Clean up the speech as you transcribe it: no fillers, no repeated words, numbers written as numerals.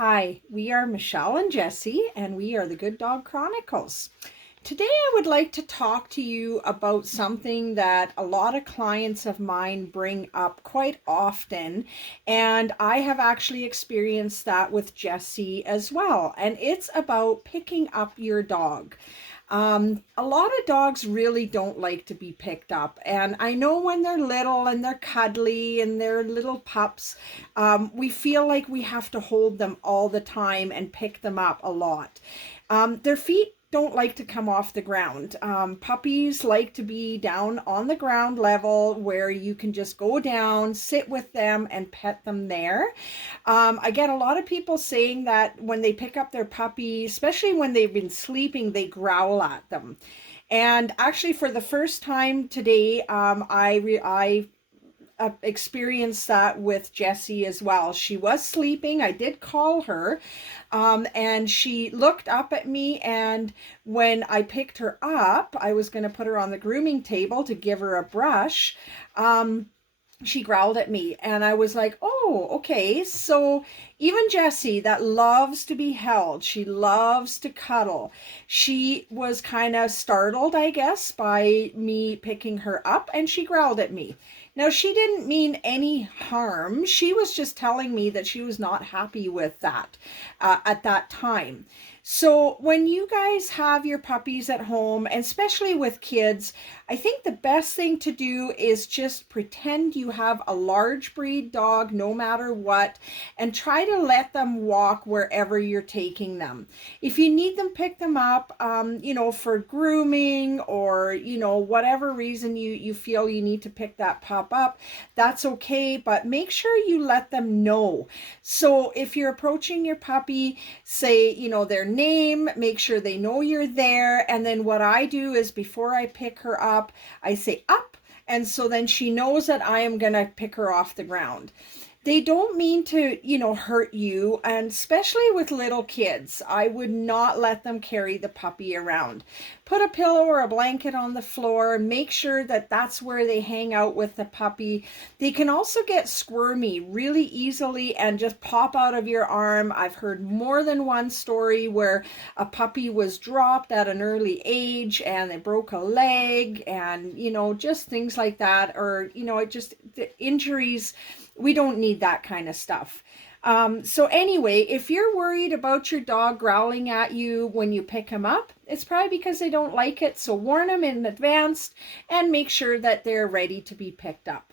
Hi, we are Michelle and Jesse, and we are the Good Dog Chronicles. Today, I would like to talk to you about something that a lot of clients of mine bring up quite often, and I have actually experienced that with Jesse as well. And it's about picking up your dog. A lot of dogs really don't like to be picked up. And I know when they're little and they're cuddly and they're little pups, we feel like we have to hold them all the time and pick them up a lot. Their feet don't like to come off the ground. Puppies like to be down on the ground level where you can just go down, sit with them, and pet them there. I get a lot of people saying that when they pick up their puppy, especially when they've been sleeping, they growl at them. And actually, for the first time today, I experienced that with Jessie as well. She was sleeping. I did call her, and she looked up at me. And when I picked her up, I was going to put her on the grooming table to give her a brush. She growled at me, and I was like, oh, okay. So even Jessie, that loves to be held, she loves to cuddle, she was kind of startled, I guess, by me picking her up, and she growled at me. Now, she didn't mean any harm. She was just telling me that she was not happy with that at that time. So when you guys have your puppies at home, and especially with kids, I think the best thing to do is just pretend you have a large breed dog no matter what, and try to let them walk wherever you're taking them. If you need them, pick them up, for grooming, or, whatever reason you feel you need to pick that pup up, that's okay, but make sure you let them know. So if you're approaching your puppy, say, their name, make sure they know you're there. And then what I do is before I pick her up, I say up. And so then she knows that I am going to pick her off the ground. They don't mean to, hurt you. And especially with little kids, I would not let them carry the puppy around. Put a pillow or a blanket on the floor. Make sure that that's where they hang out with the puppy. They can also get squirmy really easily and just pop out of your arm. I've heard more than one story where a puppy was dropped at an early age and they broke a leg, and, just things like that. Or, the injuries. We don't need that kind of stuff. So anyway, if you're worried about your dog growling at you when you pick him up, it's probably because they don't like it. So warn them in advance and make sure that they're ready to be picked up.